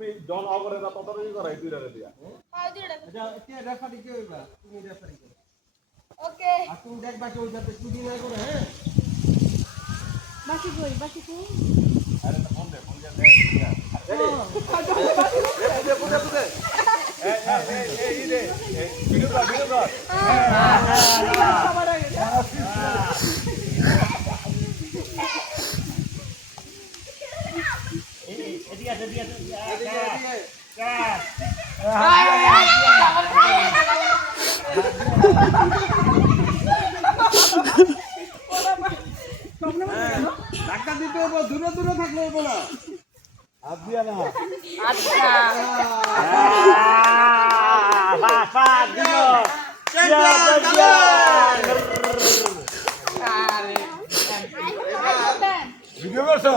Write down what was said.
তুমি জন অগরে না ততই করাই দুইটারে দিয়া আচ্ছা কে রেফারি কে হইবা তুমি রেফারি করো ওকে আর তুমি দেখবা কেউ যাতে চুরি না করে হ্যাঁ বাকি কই আরে ফোন দে রেডি পুদে এই রে ভিডিও কর ধাক্কা দিতে হবে দূরে দূরে থাকলে হইব না হাত দিয়া না আচ্ছা ভিডিও করছো